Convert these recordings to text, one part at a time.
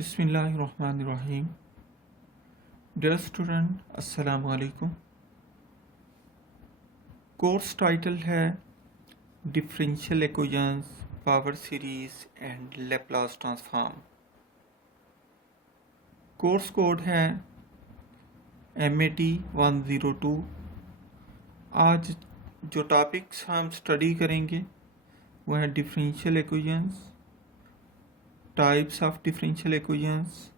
बिस्मिल्लाहिर्रहमानिर्रहीम। Dear student, अस्सलाम वालेकुम। कोर्स टाइटल है differential equations, power series and Laplace transform. Course code है MAT 102। आज जो टॉपिक्स हम स्टडी करेंगे वो है differential equations, types of differential equations,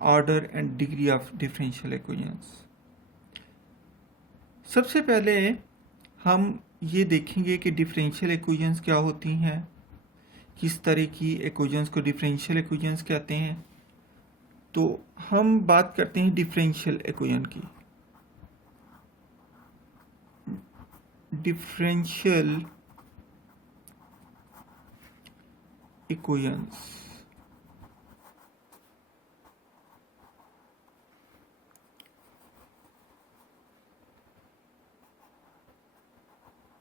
order and degree of differential equations. सबसे पहले हम ये देखेंगे कि डिफरेंशियल इक्वेशंस क्या होती हैं, किस तरह की इक्वेशंस को डिफरेंशियल इक्वेशंस कहते हैं। तो हम बात करते हैं डिफरेंशियल इक्वेशन की। Differential equations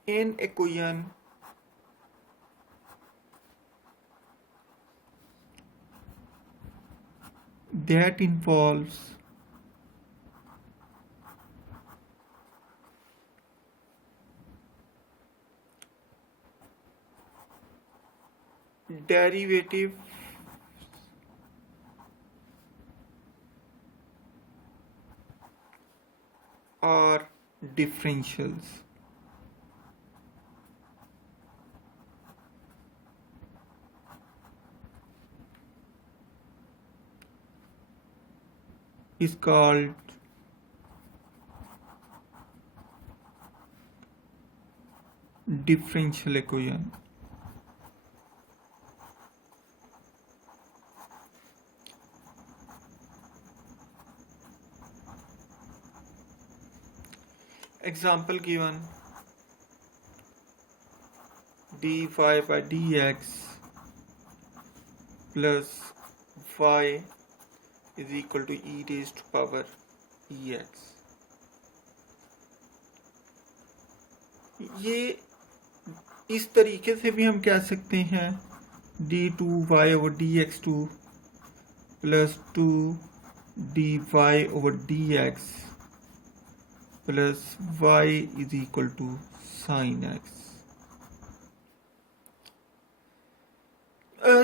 in equation that involves derivative or differentials is called differential equation। Example given: dy by dx plus y is equal to e raised to power ex। ये इस तरीके से भी हम कह सकते हैं d2y over dx2 plus 2dy over dx plus y is equal to sin x।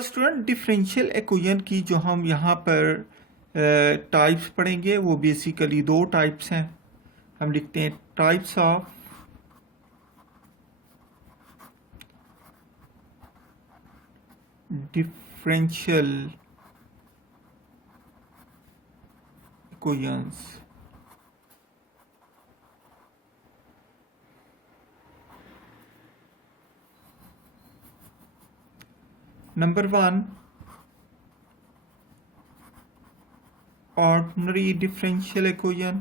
Student, differential equation की जो हम यहाँ पर टाइप्स पढ़ेंगे वो बेसिकली दो टाइप्स हैं। हम लिखते हैं types of differential equations. Number 1, ordinary differential equation।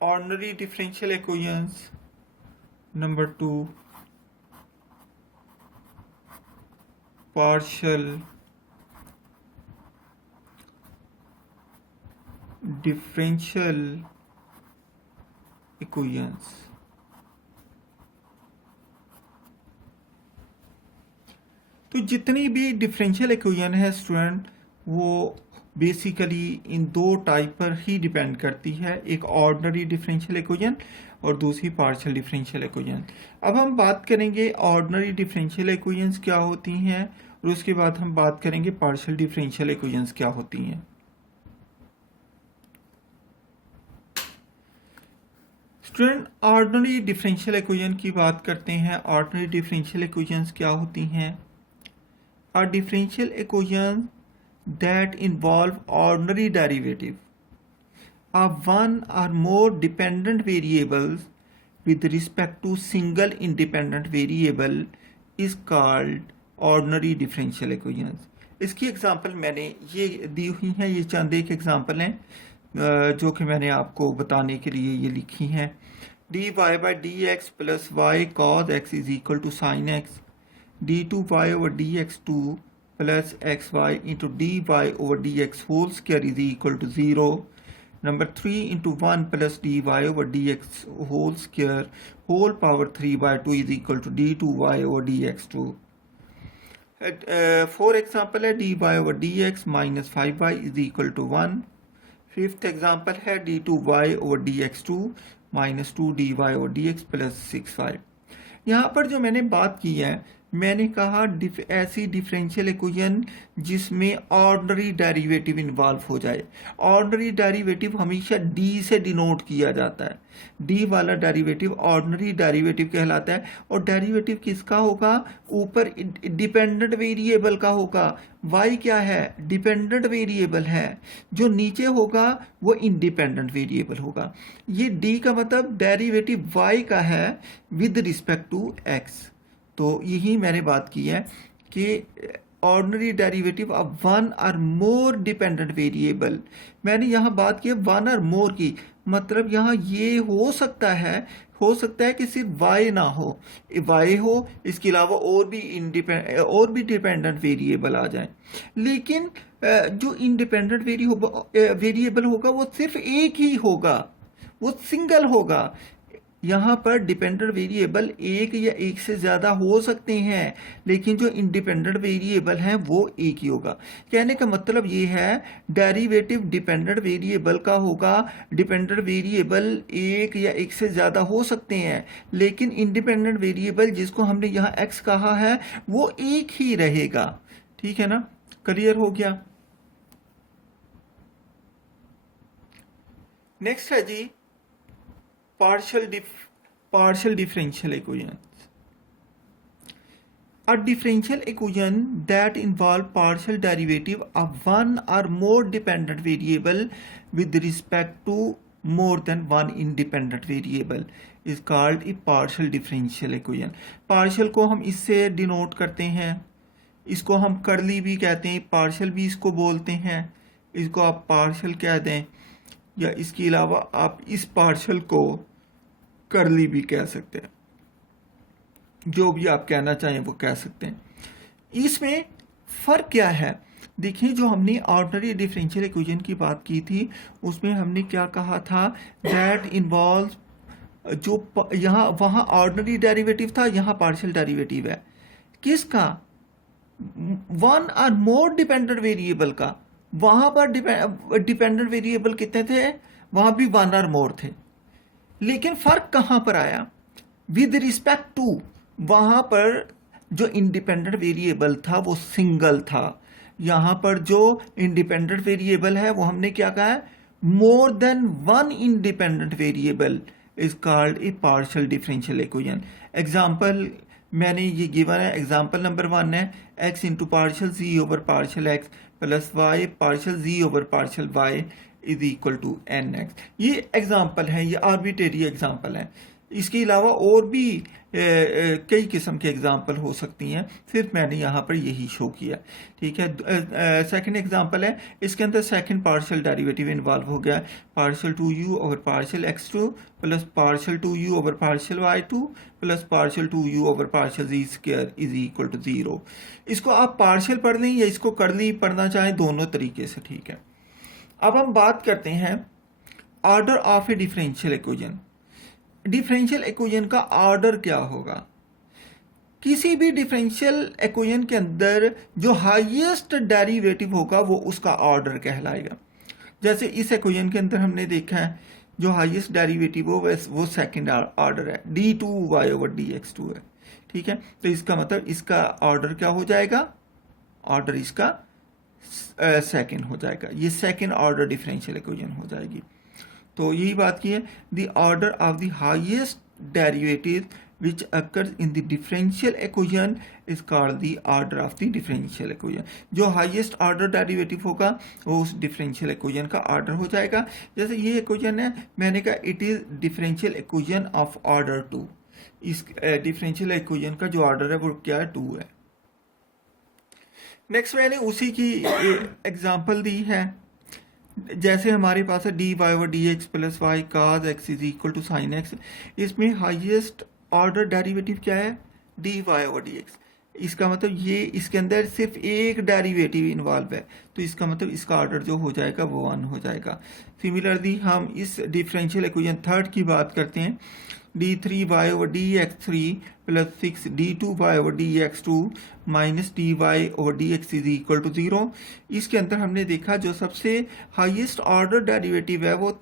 ordinary differential equations। number 2, partial differential equations। तो जितनी भी डिफरेंशियल इक्वेशन है स्टूडेंट, वो बेसिकली इन दो टाइप पर ही डिपेंड करती है, एक ऑर्डिनरी डिफरेंशियल इक्वेशन और दूसरी पार्शियल डिफरेंशियल इक्वेशन। अब हम बात करेंगे ऑर्डिनरी डिफरेंशियल इक्वेशंस क्या होती हैं और उसके बाद हम बात करेंगे पार्शियल डिफरेंशियल इक्वेशंस क्या होती हैं। स्टूडेंट, ऑर्डिनरी डिफरेंशियल इक्वेशन की बात करते हैं। ऑर्डिनरी डिफरेंशियल इक्वेशंस क्या होती हैं? A differential equation that involve ordinary derivative of one or more dependent variables with respect to single independent variable is called ordinary differential equations। इसकी example मैंने ये दी हुई हैं, ये चंद एक एग्जांपल हैं जो कि मैंने आपको बताने के लिए ये लिखी हैं। dy by dx plus y cos x is equal to sin x, d2y over dx2 plus xy into dy over dx whole square is equal to 0, number 3 into 1 plus D Y over D X whole square whole power 3/2 is equal to D two Y over D X two. Four example है D Y over D X minus 5y is equal to 1। Fifth example है D two Y over D X two minus 2 D Y over D X plus 6y। यहाँ पर जो मैंने बात की है, मैंने कहा ऐसी डिफरेंशियल इक्वेशन जिसमें ऑर्डिनरी डेरिवेटिव इन्वॉल्व हो जाए। ऑर्डिनरी डेरिवेटिव हमेशा डी से डिनोट किया जाता है। डी वाला डेरिवेटिव ऑर्डिनरी डेरिवेटिव कहलाता है। और डेरिवेटिव किसका होगा? ऊपर डिपेंडेंट वेरिएबल का होगा। y क्या है? डिपेंडेंट वेरिएबल है। जो नीचे होगा वो इंडिपेंडेंट वेरिएबल होगा। ये d का मतलब डेरिवेटिव y का है विद रिस्पेक्ट टू x। तो यही मैंने बात की है कि ऑर्डिनरी डेरिवेटिव ऑफ वन और मोर डिपेंडेंट वेरिएबल। मैंने यहाँ बात की है वन और मोर की, मतलब यहाँ ये हो सकता है कि सिर्फ y ना हो, y हो, इसके अलावा और भी डिपेंडेंट वेरिएबल आ जाएं। लेकिन जो इंडिपेंडेंट वेरिएबल होगा वो सिर्फ एक ही होगा, वो सिंगल होगा। यहाँ पर डिपेंडेंट वेरिएबल एक या एक से ज़्यादा हो सकते हैं, लेकिन जो इंडिपेंडेंट वेरिएबल हैं वो एक ही होगा। कहने का मतलब ये है डेरिवेटिव डिपेंडेंट वेरिएबल का होगा। डिपेंडेंट वेरिएबल एक या एक से ज़्यादा हो सकते हैं, लेकिन इंडिपेंडेंट वेरिएबल जिसको हमने यहाँ x कहा है वो एक ही रहेगा। ठीक है ना? क्लियर हो गया? नेक्स्ट है जी partial differential equations. A differential equation that involve partial derivative of one or more dependent variable with respect to more than one independent variable is called a partial differential equation. partial को हम इससे denote करते हैं, इसको हम curly भी कहते हैं, पार्शियल भी इसको बोलते हैं। इसको आप पार्शियल कह दें या इसके अलावा आप इस पार्शियल को कर्ली भी कह सकते हैं, जो भी आप कहना चाहें वो कह सकते हैं। इसमें फर्क क्या है? देखिए, जो हमने ऑर्डिनरी डिफरेंशियल इक्वेशन की बात की थी उसमें हमने क्या कहा था? दैट इन्वॉल्व जो यहाँ वहाँ ऑर्डिनरी डेरिवेटिव था, यहाँ पार्शियल डेरिवेटिव है। किसका? वन और मोर डिपेंडेंट वेरिएबल का। वहां पर डिपेंडेंट वेरिएबल कितने थे? वहां भी वन और मोर थे। लेकिन फर्क कहां पर आया? विद रिस्पेक्ट टू, वहां पर जो इंडिपेंडेंट वेरिएबल था वो सिंगल था। यहां पर जो इंडिपेंडेंट वेरिएबल है वो हमने क्या कहा है? More than one independent variable is called a partial differential equation. Example मैंने ये गिवन है। एग्जाम्पल नंबर 1 है x into partial z over partial x plus y partial z over partial y is equal to nx। ये example है, ये arbitrary example है। इसके अलावा और भी कई किस्म के एग्जाम्पल हो सकती हैं, सिर्फ मैंने यहाँ पर यही शो किया। ठीक है। सेकंड एग्जाम्पल है, इसके अंदर सेकंड पार्शियल डेरिवेटिव इन्वॉल्व हो गया। Partial 2u over partial x2 plus partial 2u over partial y2 plus partial 2u over partial z square is equal to 0। इसको आप पार्शियल पढ़ लें या इसको कर्ली पढ़ना चाहें, दोनों तरीके से ठीक है। अब हम बात करते हैं order of A differential equation. Differential equation का ऑर्डर क्या होगा? किसी भी डिफरेंशियल इक्वेशन के अंदर जो हाईएस्ट डेरिवेटिव होगा वो उसका ऑर्डर कहलाएगा। जैसे इस इक्वेशन के अंदर हमने देखा है जो हाईएस्ट डेरिवेटिव हो वो सेकंड ऑर्डर है, d2y ओवर dx2 है। ठीक है, तो इसका मतलब इसका ऑर्डर क्या हो जाएगा? ऑर्डर इसका सेकंड हो जाएगा। ये सेकंड ऑर्डर डिफरेंशियल इक्वेशन हो जाएगी। तो यही बात की है, the order of the highest derivative which occurs in the differential equation is called the order of the differential equation. जो हाईएस्ट ऑर्डर डेरिवेटिव होगा वो उस डिफरेंशियल इक्वेशन का ऑर्डर हो जाएगा। जैसे ये इक्वेशन है, मैंने कहा it is differential equation of order 2। इस डिफरेंशियल इक्वेशन का जो ऑर्डर है वो क्या है? 2 है। नेक्स्ट मैंने उसी की एग्जाम्पल दी है। जैसे हमारे पास है D Y over D X plus Y cos X is equal to sine X. इसमें हाईएस्ट ऑर्डर डेरिवेटिव क्या है? D Y over D X. इसका मतलब ये इसके अंदर सिर्फ एक डेरिवेटिव इन्वॉल्व है, तो इसका मतलब इसका ऑर्डर जो हो जाएगा वो 1 हो जाएगा। सिमिलरली हम इस डिफरेंशियल इक्वेशन थर्ड की बात करते हैं, d3y over dx3 plus 6d2y over dx2 minus dy over dx is equal to 0। इसके अंदर हमने देखा जो सबसे हाईएस्ट ऑर्डर डेरिवेटिव है वो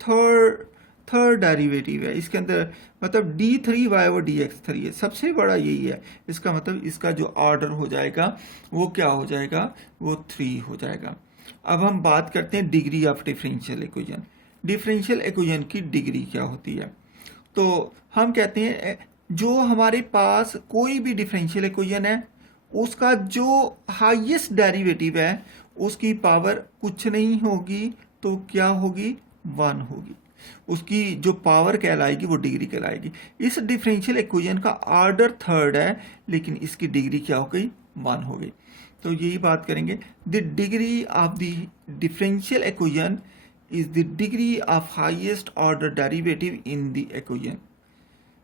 थर्ड डेरिवेटिव है। इसके अंदर मतलब d3y over dx3 है, सबसे बड़ा यही है। इसका मतलब इसका जो ऑर्डर हो जाएगा वो क्या हो जाएगा, वो 3 हो जाएगा। अब हम बात करते हैं degree of differential equation. Differential equation की डिग्री क्या होती है, तो हम कहते हैं जो हमारे पास कोई भी डिफरेंशियल इक्वेशन है उसका जो हाईएस्ट डेरिवेटिव है उसकी पावर कुछ नहीं होगी तो क्या होगी, 1 होगी। उसकी जो पावर कहलाएगी वो डिग्री कहलाएगी। इस डिफरेंशियल इक्वेशन का ऑर्डर थर्ड है लेकिन इसकी डिग्री क्या हो गई, 1 हो गई। तो यही बात करेंगे, the degree of the differential equation is the degree of highest order derivative in the equation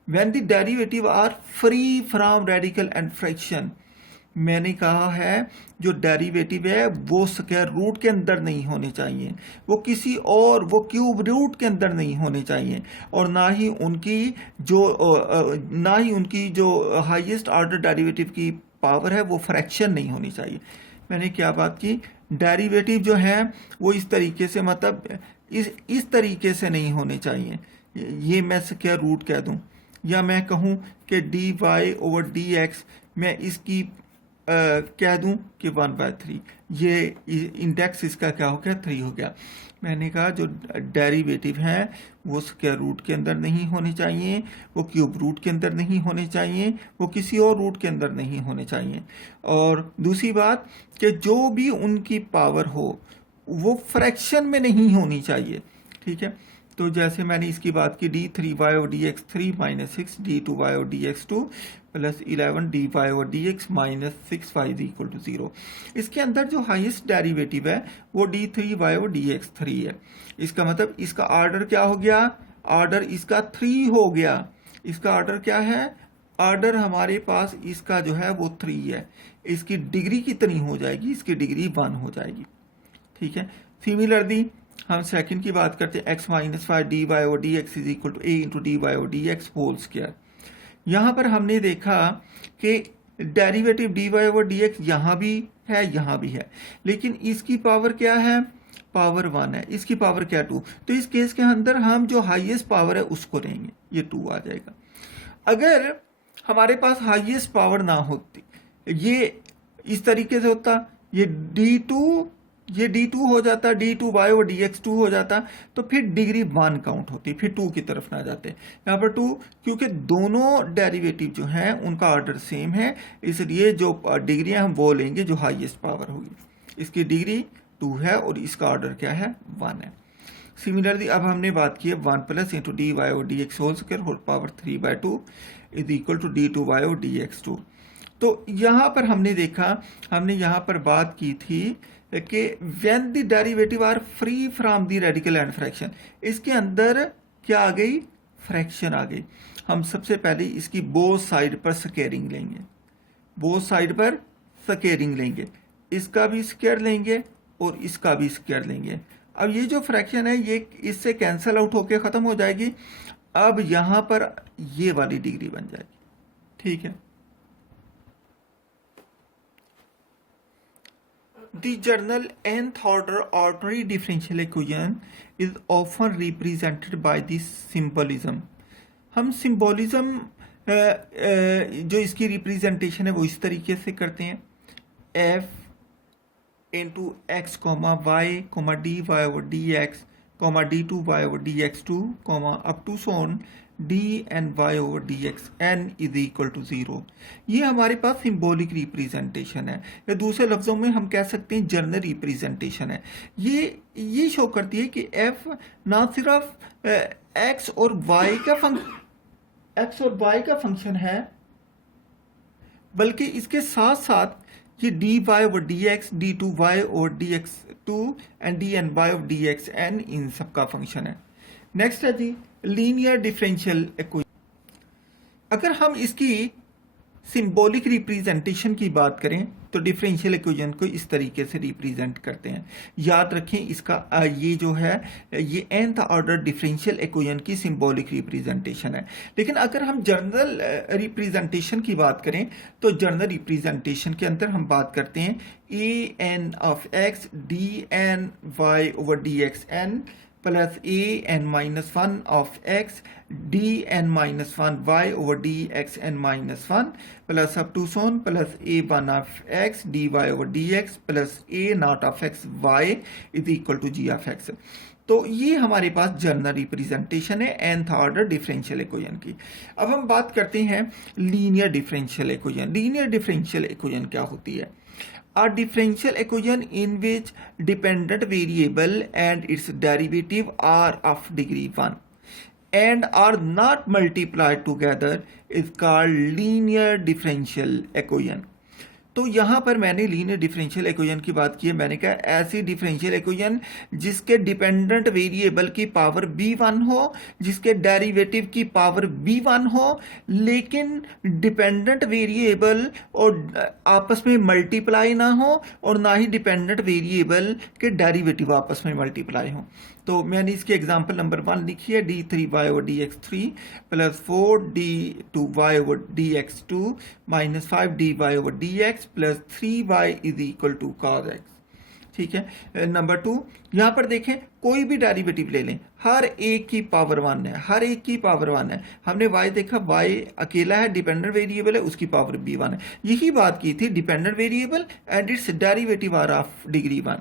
when the derivative are free from radical and fraction। मैंने कहा है जो डेरिवेटिव है वो स्क्वायर रूट के अंदर नहीं होने चाहिए, वो किसी और वो क्यूब रूट के अंदर नहीं होने चाहिए, और ना ही उनकी जो हाईएस्ट ऑर्डर डेरिवेटिव की पावर है वो फ्रैक्शन नहीं होनी चाहिए। मैंने क्या बात की, डेरिवेटिव जो है वो इस तरीके से मतलब इस तरीके से नहीं होने चाहिए। ये मैं स्क्वायर रूट कह दूं या मैं कहूं कि dy ओवर dx मैं इसकी कह दूं कि 1/3, ये इंडेक्स इसका क्या हो गया, 3 हो गया। मैंने कहा जो डेरिवेटिव हैं वो स्क्वायर रूट के अंदर नहीं होने चाहिए, वो क्यूब रूट के अंदर नहीं होने चाहिए, वो किसी और रूट के अंदर नहीं होने चाहिए। और दूसरी बात कि जो भी उनकी पावर हो वो फ्रैक्शन में नहीं होनी चाहिए, ठीक है। तो जैसे मैंने इसकी बात की d3y over dx3 minus 6d2y over dx2 plus 11dy over dx minus 6y is equal to 0। इसके अंदर जो हाईएस्ट डेरिवेटिव है वो d3y over dx3 है। इसका मतलब इसका ऑर्डर क्या हो गया, ऑर्डर इसका 3 हो गया। इसका ऑर्डर क्या है, ऑर्डर हमारे पास इसका जो है वो 3 है। इसकी डिग्री कितनी हो जाएगी, इसकी डिग्री 1 हो जाएगी, ठीक है। सिमिलरली हम सेकंड की बात करते हैं, x minus 5 dy over dx is equal to a into dy over dx whole square. यहाँ पर हमने देखा कि डेरिवेटिव dy over dx यहाँ भी है, लेकिन इसकी पावर क्या है, पावर 1 है, इसकी पावर क्या 2। तो इस केस के अंदर हम जो हाईएस्ट पावर है उसको लेंगे, ये 2 आ जाएगा। अगर हमारे पास हाईएस्ट पावर ना होती, ये इस तरीके से होता, ये d2 हो जाता, d2y over dx2 हो जाता, तो फिर डिग्री 1 काउंट होती, फिर 2 की तरफ ना जाते। यहाँ पर 2 क्योंकि दोनों डेरिवेटिव जो हैं उनका ऑर्डर सेम है, इसलिए जो डिग्रियां हम वो लेंगे जो हाईएस्ट पावर होगी। इसकी डिग्री 2 है और इसका ऑर्डर क्या है, 1 है। सिमिलरली अब हमने बात की है 1 plus into dy over dx whole square whole power 3/2 is equal to d2y over dx2। तो यहाँ पर हमने देखा, हमने यहाँ पर बात की थी कि when the derivative are free from the radical and fraction, इसके अंदर क्या आ गई, फ्रैक्शन आ गई। हम सबसे पहले इसकी बोथ साइड पर स्क्वायरिंग लेंगे, बोथ साइड पर स्क्वायरिंग लेंगे, इसका भी स्क्वायर लेंगे और इसका भी स्क्वायर लेंगे। अब ये जो फ्रैक्शन है ये इससे कैंसल आउट होके ख़त्म हो जाएगी। अब यहाँ पर ये वाली डिग्री बन जाएगी, ठीक है। The general nth order ordinary differential equation is often represented by this symbolism। हम सिंबोलिज्म जो इसकी रिप्रेजेंटेशन है वो इस तरीके से करते हैं, f into X comma Y comma D Y over D X comma d2y over dx2 up to son dny over dx n is equal to 0। ये हमारे पास सिंबॉलिक रिप्रेजेंटेशन है, या दूसरे लफ्जों में हम कह सकते हैं जनरल रिप्रेजेंटेशन है। ये शो करती है कि f ना सिर्फ x और y का फंक्शन है, बल्कि इसके साथ साथ ये dy over dx, d2y over dx2 and dny over dxn इन सब का फंक्शन है। नेक्स्ट है जी लीनियर डिफरेंशियल इक्वेशन। अगर हम इसकी सिंबॉलिक रिप्रेजेंटेशन की बात करें तो डिफरेंशियल इक्वेशन को इस तरीके से रिप्रेजेंट करते हैं। याद रखें इसका ये जो है ये nth ऑर्डर डिफरेंशियल इक्वेशन की सिंबॉलिक रिप्रेजेंटेशन है। लेकिन अगर हम जनरल रिप्रेजेंटेशन की बात करें तो जनरल रिप्रेजेंटेशन के अंदर हम बात करते हैं A N of X D N Y over D X N plus A N minus one of X D N minus one Y over D X N minus one plus up to so on plus A one of X D Y over D X plus A naught of X Y is equal to G of X. तो ये हमारे पास general representation है nth order differential equation की। अब हम बात करते हैं linear differential equation. Linear differential equation क्या होती है? A differential equation in which dependent variable and its derivative are of degree 1 and are not multiplied together is called linear differential equation। तो यहाँ पर मैंने लीनियर डिफरेंशियल इक्वेशन की बात की है। मैंने कहा ऐसी डिफरेंशियल इक्वेशन जिसके डिपेंडेंट वेरिएबल की पावर b1 हो, जिसके डेरिवेटिव की पावर b1 हो, लेकिन डिपेंडेंट वेरिएबल और आपस में मल्टीप्लाई ना हो और ना ही डिपेंडेंट वेरिएबल के डेरिवेटिव आपस में मल्टीप्लाई हो। तो मैंने इसकी एग्जांपल नंबर 1 लिखी है d3y over dx3 plus 4d2y over dx2 minus 5dy over dx plus 3y is equal to cos x। ठीक है। नंबर 2 यहाँ पर देखें कोई भी डेरिवेटिव ले लें, हर एक की पावर 1 है, हर एक की पावर 1 है। हमने y देखा, y अकेला है, डिपेंडेंट वेरिएबल है, उसकी पावर b1 है। यही बात की थी, dependent variable and its derivative are of degree 1।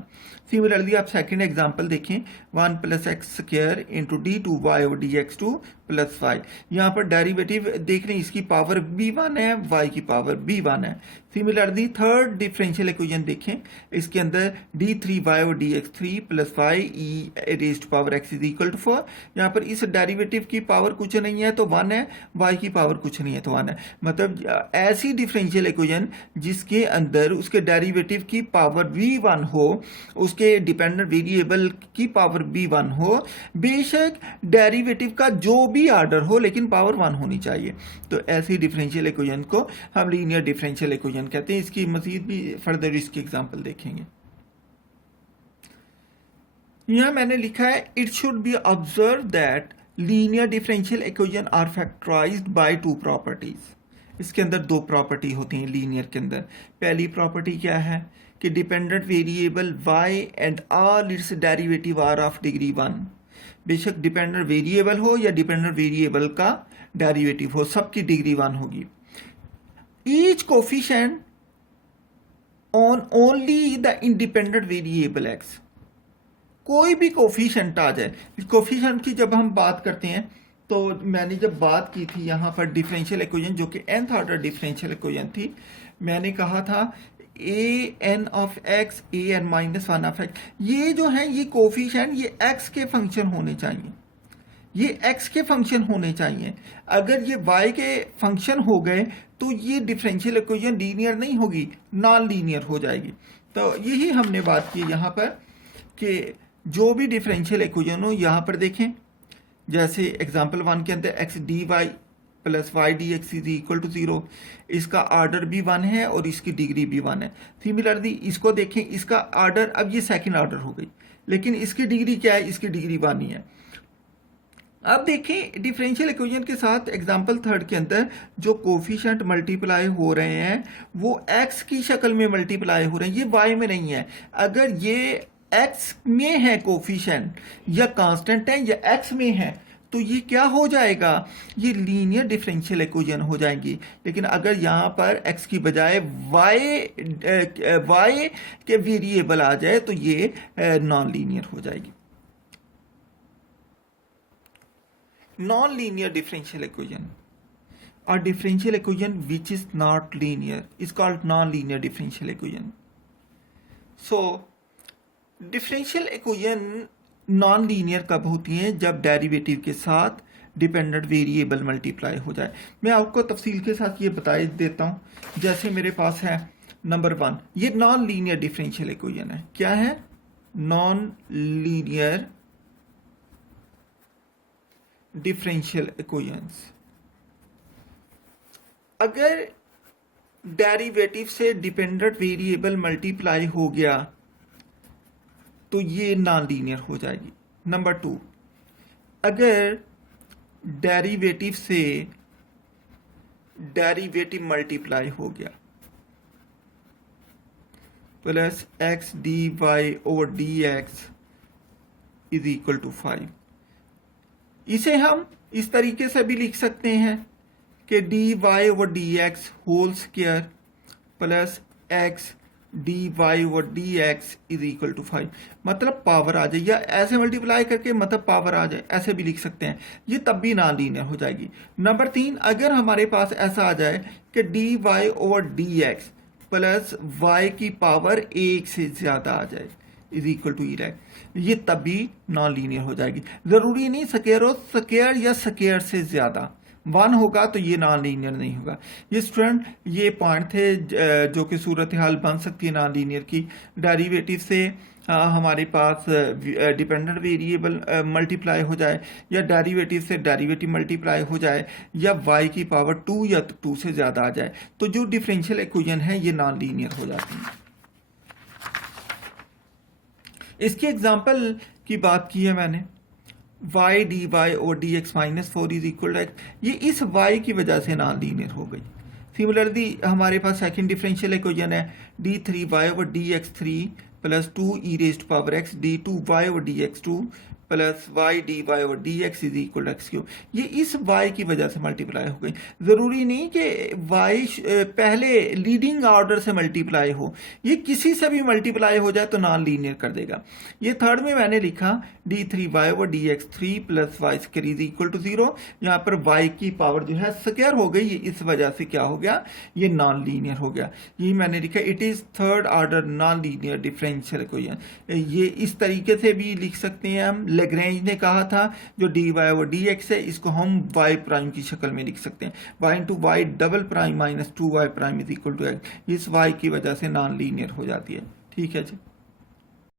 Similarly आप सेकंड एग्जांपल देखें 1 plus X square into d2y over dx2 plus 5। यहाँ पर डेरिवेटिव देख रहे हैं, इसकी पावर b1 है, y की पावर b1 है। सिमिलरली थर्ड डिफरेंशियल इक्वेशन देखें, इसके अंदर d3y over dx3 plus 5 e raised power x is equal to 4। यहाँ पर इस डेरिवेटिव की पावर कुछ नहीं है तो 1 है, y की पावर कुछ नहीं है तो 1 है। मतलब ऐसी डिफरेंशियल इक्वेशन जिसके अंदर उसके डेरिवेटिव की पावर v1 हो, उसके डिपेंडेंट वेरिएबल की पावर b1 हो, बेशक डेरिवेटिव का जो भी ऑर्डर हो लेकिन पावर 1 होनी चाहिए। तो ऐसी डिफरेंशियल इक्वेशन को हम लीनियर डिफरेंशियल इक्वेशन कहते हैं। इसकी मजीद भी फर्दर इसकी एग्जांपल देखेंगे। यहां मैंने लिखा है it should be observe that linear differential equation are factorised by two properties. इसके अंदर दो प्रॉपर्टी होती हैं लीनियर के अंदर। पहली प्रॉपर्टी क्या है कि dependent variable y and all its derivative are of degree 1। बेशक डिपेंडेंट वेरिएबल हो या डिपेंडेंट वेरिएबल का डेरिवेटिव हो, सबकी डिग्री 1 होगी। Each coefficient on only the independent variable x। कोई भी कोफिशिएंट आ जाए, कोफिशिएंट की जब हम बात करते हैं तो मैंने जब बात की थी यहाँ पर डिफरेंशियल इक्वेशन जो कि nth ऑर्डर डिफरेंशियल इक्वेशन थी, मैंने कहा था A N of X A N minus 1 of X, ये जो है ये कोफिशिएंट ये x के फंक्शन होने चाहिए, ये x के फंक्शन होने चाहिए। अगर ये y के फंक्शन हो गए तो ये डिफरेंशियल इक्वेशन लीनियर नहीं होगी, नॉन लीनियर हो जाएगी। तो यही हमने बात की यहाँ पर कि जो भी डिफरेंशियल इक्वेशन हो, यहाँ पर देखें जैसे एग्जांपल 1 के अंदर x dy plus Y D X is equal to 0, इसका ऑर्डर भी 1 है और इसकी डिग्री भी 1 है। सिमिलरली इसको देखें, इसका ऑर्डर, अब ये सेकंड ऑर्डर हो गई लेकिन इसकी डिग्री क्या है, इसकी डिग्री 1 ही है। अब देखें डिफरेंशियल इक्वेशन के साथ एग्जांपल थर्ड के अंदर जो कोफिशिएंट मल्टीप्लाई हो रहे हैं वो x की शक्ल में मल्टीप्लाई हो रहे हैं, ये y में नहीं है। अगर ये x में है कोफिशिएंट या कांस्टेंट है या x में है तो ये क्या हो जाएगा, ये लीनियर डिफरेंशियल इक्वेशन हो जाएंगी। लेकिन अगर यहाँ पर x की बजाय y के वेरिएबल आ जाए तो ये नॉन लीनियर हो जाएगी। नॉन लीनियर डिफरेंशियल इक्वेशन और differential equation which is not linear is called non linear differential equation. So differential equation non linear कब होती हैं, जब डेरिवेटिव के साथ डिपेंडेंट वेरिएबल मल्टीप्लाई हो जाए। मैं आपको तफसील के साथ ये बता देता हूँ। जैसे मेरे पास है नंबर 1, ये नॉन लीनियर डिफरेंशियल इक्वेशन है। क्या है, नॉन लीनियर डिफरेंशियल इक्वेशंस। अगर डेरिवेटिव से डिपेंडेंट वेरिएबल मल्टीप्लाई हो गया तो ये नॉन लीनियर हो जाएगी। नंबर 2, अगर डेरिवेटिव से डेरिवेटिव मल्टीप्लाई हो गया plus X D Y over D X is equal to 5, इसे हम इस तरीके से भी लिख सकते हैं कि D Y over D X whole square plus X D Y over D X is equal to 5, मतलब पावर आ जाए, या ऐसे मल्टीप्लाई करके मतलब पावर आ जाए, ऐसे भी लिख सकते हैं, ये तब भी नॉन लीनियर हो जाएगी। नंबर 3, अगर हमारे पास ऐसा आ जाए कि D Y over D X plus Y की पावर 1 से ज़्यादा आ जाए इज इक्वल टू ई, ये तब भी नॉन लीनियर हो जाएगी। ज़रूरी नहीं स्क्वायर हो, स्क्वायर या स्क्वायर से ज़्यादा 1 होगा तो ये नॉन लीनियर नहीं होगा। ये स्टूडेंट ये पॉइंट थे जो कि सूरत हाल बन सकती है नॉन लीनियर की। डेरिवेटिव से हमारे पास डिपेंडेंट वेरिएबल मल्टीप्लाई हो जाए, या डेरिवेटिव से डेरिवेटिव मल्टीप्लाई हो जाए, या y की पावर 2 या 2 से ज़्यादा आ जाए, तो जो डिफरेंशियल इक्वेशन है ये नॉन लीनियर हो जाती है। इसकी एग्जांपल की बात की है मैंने, y dy और dx minus 4 is equal to X, ये इस y की वजह से नॉन लीनियर हो गई। सिमिलरली हमारे पास सेकंड डिफरेंशियल इक्वेशन है d3y over dx3 plus 2 E raised power X d2y over dx2 plus Y D Y over D X is equal to X cube, ये इस y की वजह से मल्टीप्लाई हो गई। ज़रूरी नहीं कि y पहले लीडिंग ऑर्डर से मल्टीप्लाई हो, ये किसी से भी मल्टीप्लाई हो जाए तो नॉन लीनियर कर देगा। ये थर्ड में मैंने लिखा d3y over dx3 plus Y square is equal to 0, यहाँ पर y की पावर जो है स्क्वायर हो गई, इस वजह से क्या हो गया, ये नॉन लीनियर हो गया। यही मैंने लिखा it is third order non linear differential equation. ये इस तरीके से भी लिख सकते हैं हम। लेग्रेंज ने कहा था जो D Y over D X है इसको हम वाई प्राइम की शक्ल में लिख सकते हैं, Y into Y double prime minus 2y prime is equal to X, इस वाई की वजह से नॉन लीनियर हो जाती है। ठीक है जी।